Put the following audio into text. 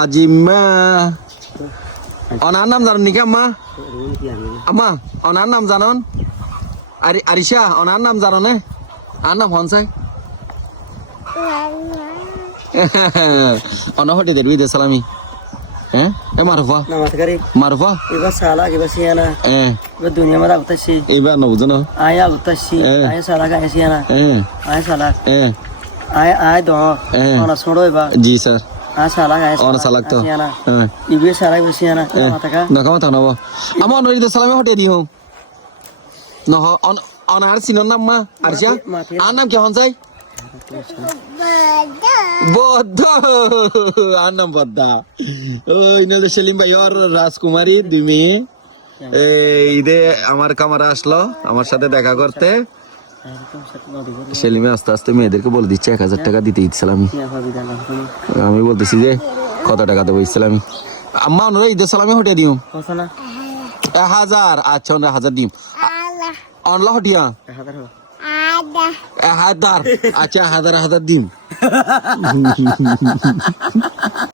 আজিম্মা honour নাম জানেন নাকি আম্মা? আম্মা অনার নাম জানন? আরিশা অনার নাম জানো না? আর নাম হনসাই অনহটি দেবি দে সালামি হ্যাঁ এ মারুফা মারুফা এবার সালা এবার সিয়ানা এবার দুনিয়া মাদা উঠতাছি এবার না বুঝো না আয়া উঠতাছি আয়া সালা গায়ে সিয়ানা আয়া সালা আয় দ অনা ছোড়ো এবার জি স্যার আয় সালা গায়ে অনা সালাক তো সিয়ানা ইবে সালা এবার সিয়ানা মাথাকা না কামা থাকবো আমার অনরি দে সালামি হটে দিও নহ অনার সিনর নাম মা আরশা আর নাম কি হনসাই বদ্ধ আর নাম বদ্দা ওই নলে সেলিম ভাই আর রাজকুমারী 2 মেয়ে ঈদে আমার কামারা আসলো আমার সাথে দেখা করতে সেলিমে আস্তে আস্তে মেয়েদেরকে বলে দিচ্ছে 1000 টাকা দিতে ইসলামি আমি বলতেছি যে কত টাকা দেবো ইসলামি আম্মা ওনারা ঈদের সালামি হটিয়ে দিও 1000 আচ্ছা ওনারা 1000 দিম অনলা হটিয়া 1000 আচ্ছা 1000 দিম